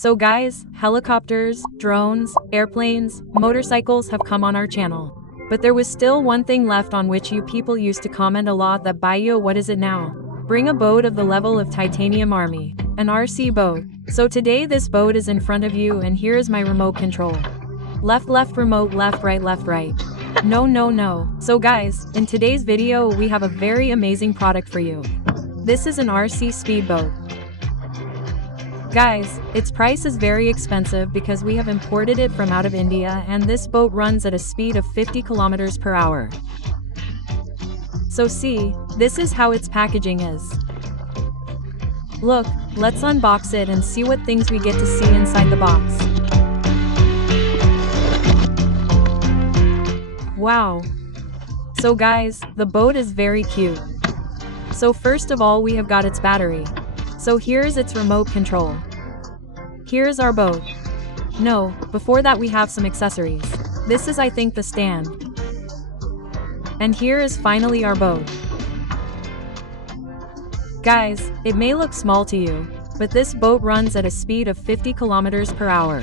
So guys, helicopters, drones, airplanes, motorcycles have come on our channel. But there was still one thing left on which you people used to comment a lot, that Bayo, what is it now? Bring a boat of the level of Titanium Army. An RC boat. So today this boat is in front of you and here is my remote control. Left remote, left right. No. So guys, in today's video we have a very amazing product for you. This is an RC speedboat. Guys, its price is very expensive because we have imported it from out of India, and this boat runs at a speed of 50 kilometers per hour. So see, this is how its packaging is. Look, let's unbox it and see what things we get to see inside the box. Wow. So guys, the boat is very cute. So first of all we have got its battery. So here's its remote control. Here's our boat. No, before that we have some accessories. This is I think the stand. And here is finally our boat. Guys, it may look small to you, but this boat runs at a speed of 50 kilometers per hour.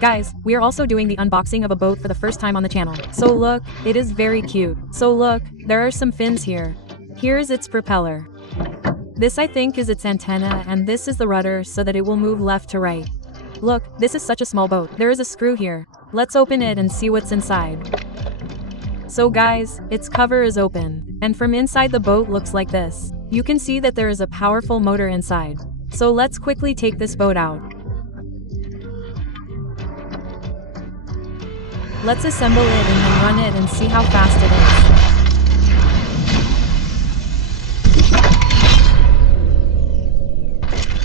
Guys, we are also doing the unboxing of a boat for the first time on the channel. So look, it is very cute. So look, there are some fins here. Here's its propeller. This I think is its antenna, and this is the rudder so that it will move left to right. Look, this is such a small boat. There is a screw here. Let's open it and see what's inside. So guys, its cover is open, and from inside the boat looks like this. You can see that there is a powerful motor inside. So let's quickly take this boat out. Let's assemble it and then run it and see how fast it is.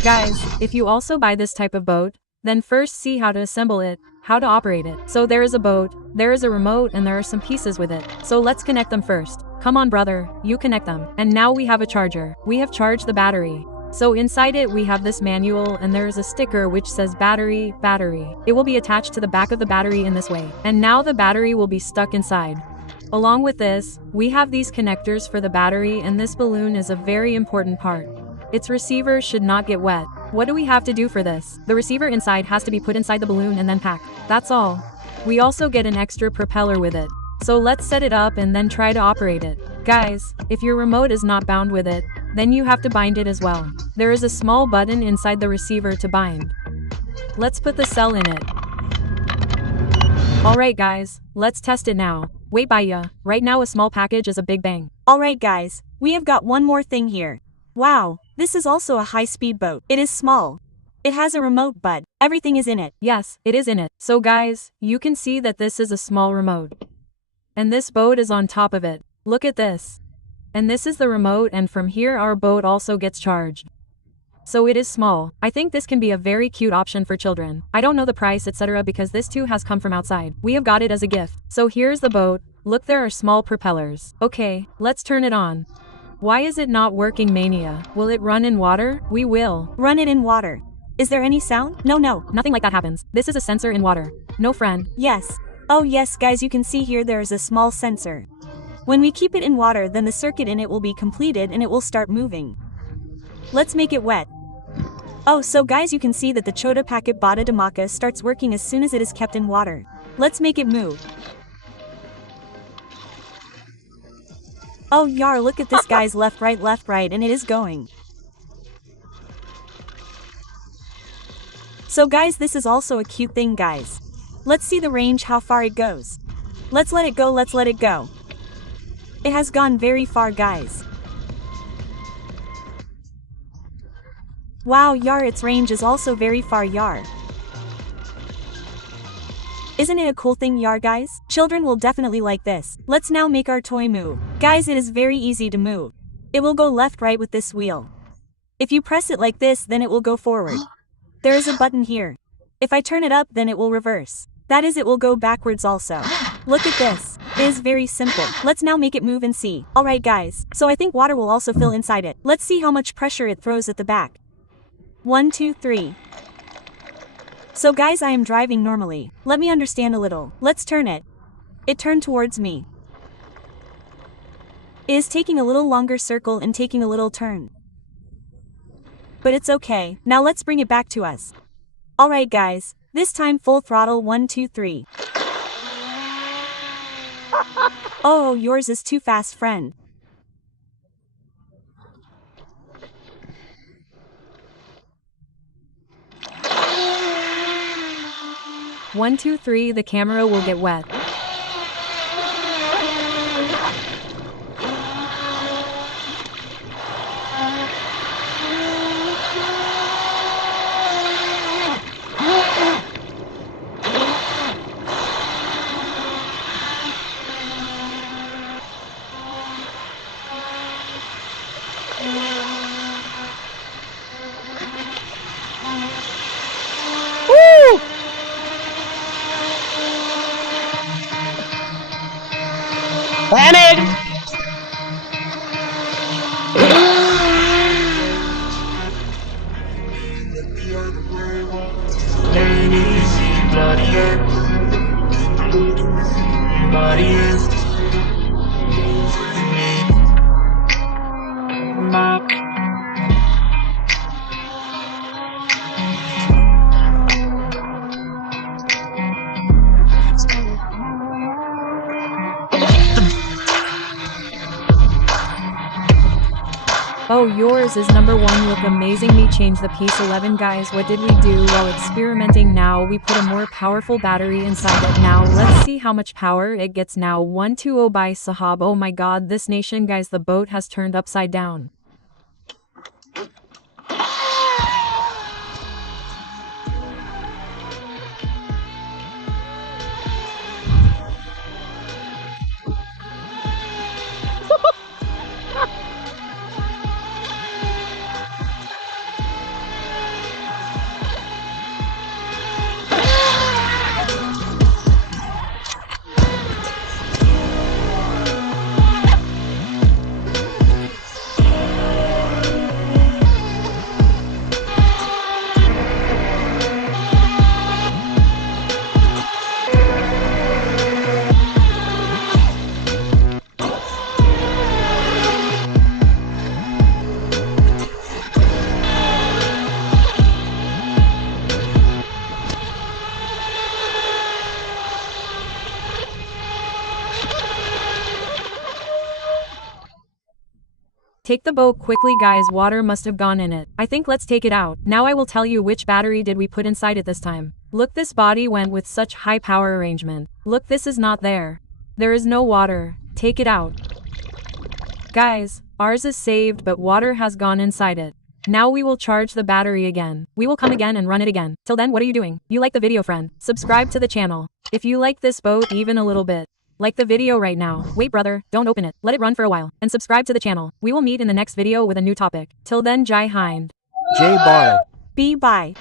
Guys, if you also buy this type of boat, then first see how to assemble it, how to operate it. So there is a boat, there is a remote, and there are some pieces with it. So let's connect them first. Come on brother, you connect them. And now we have a charger. We have charged the battery. So inside it we have this manual, and there is a sticker which says battery. It will be attached to the back of the battery in this way. And now the battery will be stuck inside. Along with this, we have these connectors for the battery, and this balloon is a very important part. Its receiver should not get wet. What do we have to do for this? The receiver inside has to be put inside the balloon and then packed. That's all. We also get an extra propeller with it. So let's set it up and then try to operate it. Guys, if your remote is not bound with it, then you have to bind it as well. There is a small button inside the receiver to bind. Let's put the cell in it. Alright guys, let's test it now. Wait Baya, right now a small package is a big bang. Alright guys, we have got one more thing here. Wow, this is also a high-speed boat. It is small. It has a remote, but everything is in it. Yes, it is in it. So guys, you can see that this is a small remote. And this boat is on top of it. Look at this. And this is the remote, and from here our boat also gets charged. So it is small. I think this can be a very cute option for children. I don't know the price etc. because this too has come from outside. We have got it as a gift. So here's the boat. Look, there are small propellers. Okay, let's turn it on. Why is it not working, Mania? Will it run in water? We will. Run it in water. Is there any sound? No. Nothing like that happens. This is a sensor in water. No friend. Yes. Oh yes guys, you can see here there is a small sensor. When we keep it in water, then the circuit in it will be completed and it will start moving. Let's make it wet. Oh, so guys, you can see that the Chota Packet Bada Dhamaka starts working as soon as it is kept in water. Let's make it move. Oh yar, look at this guys, left right, and it is going. So guys, this is also a cute thing guys. Let's see the range, how far it goes. Let's let it go. It has gone very far guys. Wow yar, its range is also very far yar. Isn't it a cool thing yar guys? Children will definitely like this. Let's now make our toy move. Guys, it is very easy to move. It will go left right with this wheel. If you press it like this, then it will go forward. There is a button here. If I turn it up, then it will reverse. That is, it will go backwards also. Look at this. It is very simple. Let's now make it move and see. Alright guys, so I think water will also fill inside it. Let's see how much pressure it throws at the back. 1, 2, 3. So guys, I am driving normally. Let me understand a little. Let's turn it. It turned towards me. It is taking a little longer circle and taking a little turn. but it's okay. Now let's bring it back to us. Alright guys, this time full throttle 1 2 3. Oh, yours is too fast, friend. One, two, three, the camera will get wet. Woo! Panic! Oh, yours is number 1. Look amazing. Me change the piece 11. Guys, what did we do while experimenting? Now we put a more powerful battery inside it. Now let's see how much power it gets. Now 120 by Sahab. Oh my god, this nation, guys, the boat has turned upside down. Take the boat quickly, guys, water must have gone in it. I think let's take it out. Now I will tell you which battery did we put inside it this time. Look, this body went with such high power arrangement. Look, this is not there. There is no water. Take it out. Guys, ours is saved, but water has gone inside it. Now we will charge the battery again. We will come again and run it again. Till then, what are you doing? You like the video, friend? Subscribe to the channel. If you like this boat even a little bit, like the video right now. Wait, brother, don't open it. Let it run for a while. And subscribe to the channel. We will meet in the next video with a new topic. Till then, Jai Hind. J Bar. Bye.